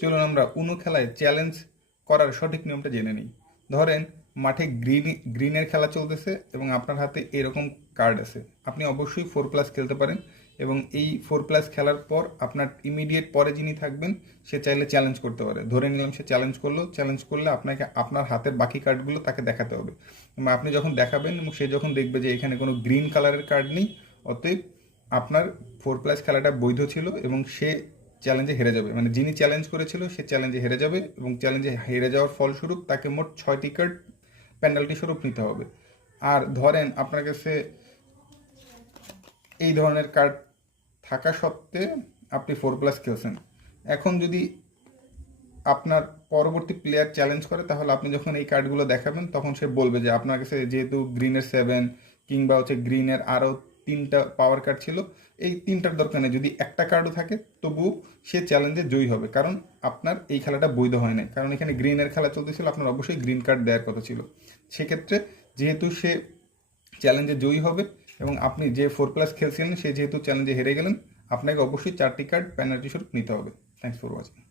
চলুন আমরা উনো খেলায় চ্যালেঞ্জ করার সঠিক নিয়মটা জেনে নিই। ধরেন মাঠে গ্রিনের খেলা চলতেছে এবং আপনার হাতে এরকম কার্ড আছে। আপনি অবশ্যই 4+ খেলতে পারেন এবং এই 4+ খেলার পর আপনার ইমিডিয়েট পরে যিনি থাকবেন সে চাইলে চ্যালেঞ্জ করতে পারে। ধরে নিলাম সে চ্যালেঞ্জ করলে আপনাকে আপনার হাতের বাকি কার্ডগুলো তাকে দেখাতে হবে এবং আপনি যখন দেখাবেন এবং সে যখন দেখবে যে এখানে কোনো গ্রিন কালারের কার্ড নেই, অতএব আপনার 4+ খেলাটা বৈধ ছিল এবং সে চ্যালেঞ্জে হেরে যাবে। মানে যিনি চ্যালেঞ্জ করেছিল সে চ্যালেঞ্জে হেরে যাবে এবং চ্যালেঞ্জে হেরে যাওয়ার ফলস্বরূপ তাকে মোট 6টি কার্ড পেনাল্টি স্বরূপ নিতে হবে। আর ধরেন আপনার কাছে এই ধরনের কার্ড থাকা সত্ত্বে আপনি 4+ খেলছেন। এখন যদি আপনার পরবর্তী প্লেয়ার চ্যালেঞ্জ করে তাহলে আপনি যখন এই কার্ডগুলো দেখাবেন তখন সে বলবে যে আপনার কাছে যেহেতু গ্রিনের 7 কিংবা গ্রিনের আরও 3টা পাওয়ার কার্ড ছিল, এই 3টার দরকার নেই, যদি একটা কার্ডও থাকে তবু সে চ্যালেঞ্জে জয়ী হবে, কারণ আপনার এই খেলাটা বৈধ হয় নাই। কারণ এখানে গ্রিনের খেলা চলতেছিল, আপনার অবশ্যই গ্রিন কার্ড দেওয়ার কথা ছিল। সেক্ষেত্রে যেহেতু সে চ্যালেঞ্জে জয়ী হবে এবং আপনি যে 4+ খেলছিলেন সে যেহেতু চ্যালেঞ্জে হেরে গেলেন, আপনাকে অবশ্যই 4টি কার্ড পেনাল্টি স্বরূপ নিতে হবে। Thanks for watching.